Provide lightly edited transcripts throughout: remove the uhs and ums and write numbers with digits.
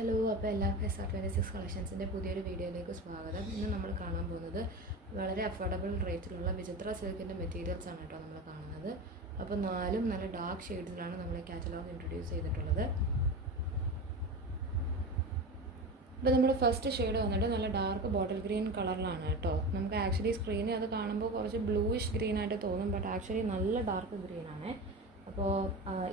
Hello, അപ്പോൾ എല്ലാവർക്കും SR26 കളക്ഷൻസിൻ്റെ പുതിയൊരു വീഡിയോയിലേക്ക് സ്വാഗതം. ഇന്ന് നമ്മൾ കാണാൻ പോകുന്നത് വളരെ അഫോർഡബിൾ റേറ്റിലുള്ള വിചിത്ര സിൽക്കിൻ്റെ മെറ്റീരിയൽസ് ആണ് കേട്ടോ നമ്മൾ കാണുന്നത്. അപ്പോൾ നാലും നല്ല ഡാർക്ക് ഷെയ്ഡ്സിലാണ് നമ്മൾ കാറ്റലോഗ് ഇൻട്രൊഡ്യൂസ് ചെയ്തിട്ടുള്ളത്. ഇപ്പോൾ നമ്മുടെ ഫസ്റ്റ് ഷെയ്ഡ് വന്നിട്ട് നല്ല ഡാർക്ക് ബോട്ടിൽ ഗ്രീൻ കളറിലാണ് കേട്ടോ. നമുക്ക് ആക്ച്വലി സ്ക്രീനിൽ അത് കാണുമ്പോൾ കുറച്ച് ബ്ലൂയിഷ് ഗ്രീൻ ആയിട്ട് തോന്നും, ബട്ട് ആക്ച്വലി നല്ല ഡാർക്ക് ഗ്രീൻ ആണ്. അപ്പോൾ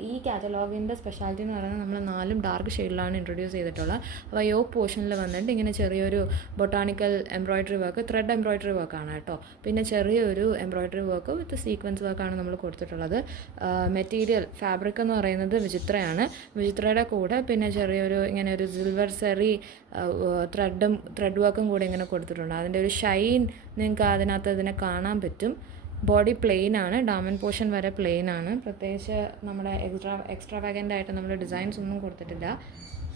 ഈ കാറ്റലോഗിൻ്റെ സ്പെഷ്യാലിറ്റി എന്ന് പറയുന്നത് നമ്മൾ നാലും ഡാർക്ക് ഷെയ്ഡിലാണ് ഇൻട്രൊഡ്യൂസ് ചെയ്തിട്ടുള്ളത്. അപ്പോൾ യോക്ക് പോർഷനിൽ വന്നിട്ട് ഇങ്ങനെ ചെറിയൊരു botanical embroidery work, thread embroidery വർക്കാണ് കേട്ടോ. പിന്നെ ചെറിയൊരു എംബ്രോയ്ഡറി വർക്ക് വിത്ത് സീക്വൻസ് വർക്കാണ് നമ്മൾ കൊടുത്തിട്ടുള്ളത്. മെറ്റീരിയൽ ഫാബ്രിക് എന്ന് പറയുന്നത് വിചിത്രയാണ്. വിചിത്രയുടെ കൂടെ പിന്നെ ചെറിയൊരു ഇങ്ങനെ ഒരു സിൽവർ സെറി ത്രെഡ് വർക്കും കൂടെ ഇങ്ങനെ കൊടുത്തിട്ടുണ്ട്. അതിൻ്റെ ഒരു ഷൈൻ നിങ്ങൾക്ക് അതിനകത്ത് ഇതിനെ കാണാൻ പറ്റും. ബോഡി പ്ലെയിൻ ആണ്, ഡാമൻ പോർഷൻ വരെ പ്ലെയിൻ ആണ്. പ്രത്യേകിച്ച് നമ്മുടെ എക്സ്ട്രാവാഗൻ്റ് ആയിട്ട് നമ്മൾ ഡിസൈൻസ് ഒന്നും കൊടുത്തിട്ടില്ല.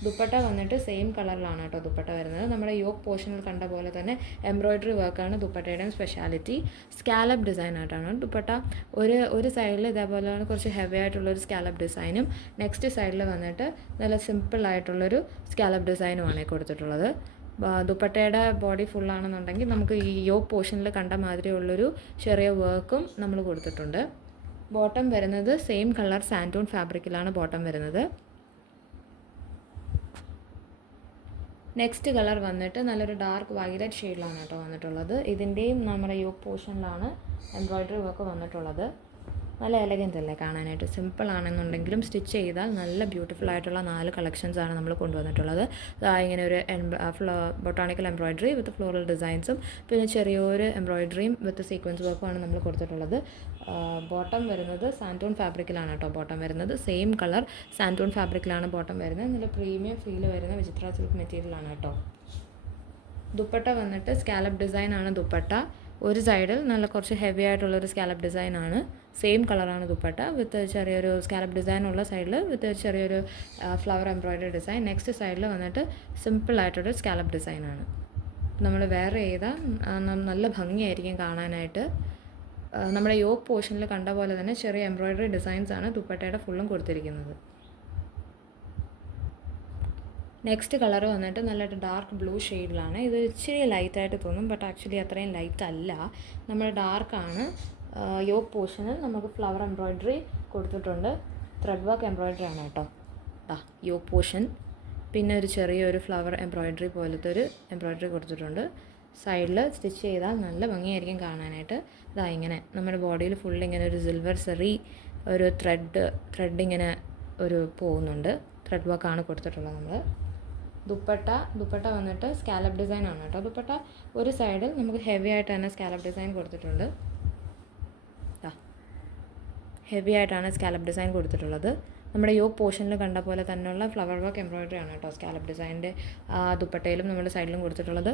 ദുപ്പട്ട വന്നിട്ട് സെയിം കളറിലാണ് കേട്ടോ ദുപ്പട്ട വരുന്നത്. നമ്മുടെ യോക്ക് പോർഷനിൽ കണ്ട പോലെ തന്നെ എംബ്രോയ്ഡറി വർക്കാണ് ദുപ്പട്ടയുടെയും സ്പെഷ്യാലിറ്റി. സ്കാലപ്പ് ഡിസൈൻ ആയിട്ടാണ് ദുപ്പട്ട. ഒരു സൈഡിൽ ഇതേപോലെ കുറച്ച് ഹെവി ആയിട്ടുള്ളൊരു സ്കാലപ്പ് ഡിസൈനും നെക്സ്റ്റ് സൈഡിൽ വന്നിട്ട് നല്ല സിമ്പിളായിട്ടുള്ളൊരു സ്കാലപ്പ് ഡിസൈനുമാണ് കൊടുത്തിട്ടുള്ളത്. ദുപ്പട്ടയുടെ ബോഡി ഫുള്ളാണെന്നുണ്ടെങ്കിൽ നമുക്ക് ഈ യോക്ക് പോർഷനിൽ കണ്ട മാതിരിയുള്ളൊരു ചെറിയ വർക്കും നമ്മൾ കൊടുത്തിട്ടുണ്ട്. ബോട്ടം വരുന്നത് സെയിം കളർ സാൻറ്റൂൺ ഫാബ്രിക്കിലാണ് ബോട്ടം വരുന്നത്. നെക്സ്റ്റ് കളർ വന്നിട്ട് നല്ലൊരു ഡാർക്ക് വയലറ്റ് ഷെയ്ഡിലാണ് കേട്ടോ വന്നിട്ടുള്ളത്. ഇതിൻ്റെയും നമ്മുടെ യോക്ക് പോർഷനിലാണ് എംബ്രോയ്ഡറി വർക്ക് വന്നിട്ടുള്ളത്. നല്ല എലഗൻ്റ് അല്ലേ കാണാനായിട്ട്. സിമ്പിൾ ആണെന്നുണ്ടെങ്കിലും സ്റ്റിച്ച് ചെയ്താൽ നല്ല ബ്യൂട്ടിഫുൾ ആയിട്ടുള്ള 4 കളക്ഷൻസാണ് നമ്മൾ കൊണ്ടുവന്നിട്ടുള്ളത്. ഇങ്ങനെ ഒരു ബൊട്ടാണിക്കൽ എംബ്രോയ്ഡറി വിത്ത് ഫ്ലോറൽ ഡിസൈൻസും പിന്നെ ചെറിയൊരു എംബ്രോയ്ഡറിയും വിത്ത് സീക്വൻസ് വർക്കുമാണ് നമ്മൾ കൊടുത്തിട്ടുള്ളത്. ബോട്ടം വരുന്നത് സാൻറ്റൂൺ ഫാബ്രിക്കിലാണ് കേട്ടോ ബോട്ടം വരുന്നത്. സെയിം കളർ സാൻറ്റൂൺ ഫാബ്രിക്കിലാണ് ബോട്ടം വരുന്നത്. നല്ല പ്രീമിയം ഫീൽ വരുന്ന വിചിത്ര സിൽക്ക് മെറ്റീരിയലാണ് കേട്ടോ. ദുപ്പട്ട വന്നിട്ട് സ്കാലപ്പ് ഡിസൈനാണ് ദുപ്പട്ട. ഒരു സൈഡിൽ നല്ല കുറച്ച് ഹെവി ആയിട്ടുള്ളൊരു സ്കാലപ്പ് ഡിസൈനാണ്. സെയിം കളറാണ് ദുപ്പട്ട വിത്ത് ചെറിയൊരു സ്കാലപ്പ് ഡിസൈനുള്ള സൈഡിൽ വിത്ത് ചെറിയൊരു ഫ്ലവർ എംബ്രോയ്ഡറി ഡിസൈൻ. നെക്സ്റ്റ് സൈഡിൽ വന്നിട്ട് സിമ്പിളായിട്ടൊരു സ്കാലപ്പ് ഡിസൈനാണ്. നമ്മൾ വേറെ ചെയ്താൽ നല്ല ഭംഗിയായിരിക്കും കാണാനായിട്ട്. നമ്മുടെ യോക്ക് പോർഷനിൽ കണ്ട പോലെ തന്നെ ചെറിയ എംബ്രോയ്ഡറി ഡിസൈൻസാണ് ദുപ്പട്ടയുടെ ഫുള്ളും കൊടുത്തിരിക്കുന്നത്. നെക്സ്റ്റ് കളർ വന്നിട്ട് നല്ലൊരു ഡാർക്ക് ബ്ലൂ ഷെയ്ഡിലാണ്. ഇത് ഇച്ചിരി ലൈറ്റായിട്ട് തോന്നും, ബട്ട് ആക്ച്വലി അത്രയും ലൈറ്റ് അല്ല. നമ്മൾ ഡാർക്കാണ്. യോക്ക് പോർഷനിൽ നമുക്ക് ഫ്ലവർ എംബ്രോയ്ഡറി കൊടുത്തിട്ടുണ്ട്. ത്രെഡ് വർക്ക് എംബ്രോയ്ഡറി ആണ് കേട്ടോ യോക്ക് പോർഷൻ. പിന്നെ ഒരു ചെറിയൊരു ഫ്ലവർ എംബ്രോയ്ഡറി പോലത്തെ ഒരു എംബ്രോയ്ഡറി കൊടുത്തിട്ടുണ്ട്. സൈഡിൽ സ്റ്റിച്ച് ചെയ്താൽ നല്ല ഭംഗിയായിരിക്കും കാണാനായിട്ട്. ഇങ്ങനെ നമ്മുടെ ബോഡിയിൽ ഫുൾ ഇങ്ങനെ ഒരു സിൽവർ സെറി ഒരു ത്രെഡ് ഇങ്ങനെ ഒരു പോകുന്നുണ്ട്. ത്രെഡ് വർക്കാണ് കൊടുത്തിട്ടുള്ളത് നമ്മൾ. ദുപ്പട്ട വന്നിട്ട് സ്കാലപ്പ് ഡിസൈൻ ആണ് കേട്ടോ. ദുപ്പട്ട ഒരു സൈഡിൽ നമുക്ക് ഹെവി ആയിട്ട് തന്നെ സ്കാലപ്പ് ഡിസൈൻ കൊടുത്തിട്ടുണ്ട്. ഹെവി ആയിട്ടാണ് സ്കാലപ്പ് ഡിസൈൻ കൊടുത്തിട്ടുള്ളത്. നമ്മുടെ യോക്ക് പോർഷനിൽ കണ്ട പോലെ തന്നെയുള്ള ഫ്ലവർ വർക്ക് എംബ്രോയ്ഡറി ആണ് കേട്ടോ സ്കാലപ്പ് ഡിസൈനിൻ്റെ ദുപ്പട്ടയിലും നമ്മുടെ സൈഡിലും കൊടുത്തിട്ടുള്ളത്.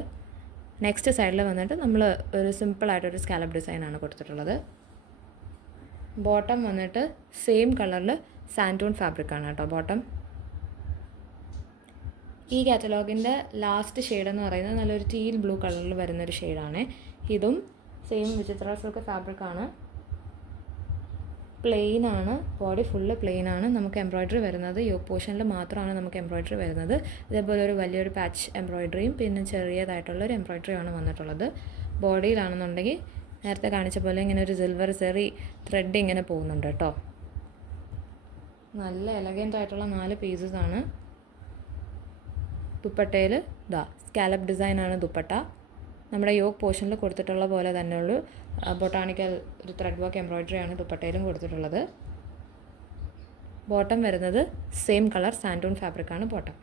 നെക്സ്റ്റ് സൈഡിൽ വന്നിട്ട് നമ്മൾ ഒരു സിമ്പിളായിട്ടൊരു സ്കാലപ്പ് ഡിസൈനാണ് കൊടുത്തിട്ടുള്ളത്. ബോട്ടം വന്നിട്ട് സെയിം കളറിൽ സാൻറ്റൂൺ ഫാബ്രിക്കാണ് കേട്ടോ ബോട്ടം. ഈ കാറ്റലോഗിൻ്റെ ലാസ്റ്റ് ഷെയ്ഡ് എന്ന് പറയുന്നത് നല്ലൊരു ടീൽ ബ്ലൂ കളറിൽ വരുന്നൊരു ഷെയ്ഡാണ്. ഇതും സെയിം വിചിത്ര സിൽക്ക് ഫാബ്രിക്കാണ്. പ്ലെയിൻ ആണ്, ബോഡി ഫുള്ള് പ്ലെയിൻ ആണ്. നമുക്ക് എംബ്രോയ്ഡറി വരുന്നത് യോക്ക് പോർഷനിൽ മാത്രമാണ് നമുക്ക് എംബ്രോയ്ഡറി വരുന്നത്. ഇതേപോലെ ഒരു വലിയൊരു പാച്ച് എംബ്രോയ്ഡറിയും പിന്നെ ചെറിയതായിട്ടുള്ളൊരു എംബ്രോയ്ഡറിയുമാണ് വന്നിട്ടുള്ളത്. ബോഡിയിലാണെന്നുണ്ടെങ്കിൽ നേരത്തെ കാണിച്ച പോലെ ഇങ്ങനെ ഒരു സിൽവർ സെറി ത്രെഡ് ഇങ്ങനെ പോകുന്നുണ്ട് കേട്ടോ. നല്ല എലഗൻ്റ് ആയിട്ടുള്ള 4 പീസസാണ്. ദുപ്പട്ടയിൽ സ്കാലപ്പ് ഡിസൈനാണ് ദുപ്പട്ട. നമ്മുടെ യോക്ക് പോർഷനിൽ കൊടുത്തിട്ടുള്ള പോലെ തന്നെയുള്ള ബൊട്ടാണിക്കൽ ഒരു ത്രെഡ് വർക്ക് എംബ്രോയ്ഡറിയാണ് ദുപ്പട്ടയിലും കൊടുത്തിട്ടുള്ളത്. ബോട്ടം വരുന്നത് സെയിം കളർ സാൻറ്റൂൺ ഫാബ്രിക്കാണ് ബോട്ടം.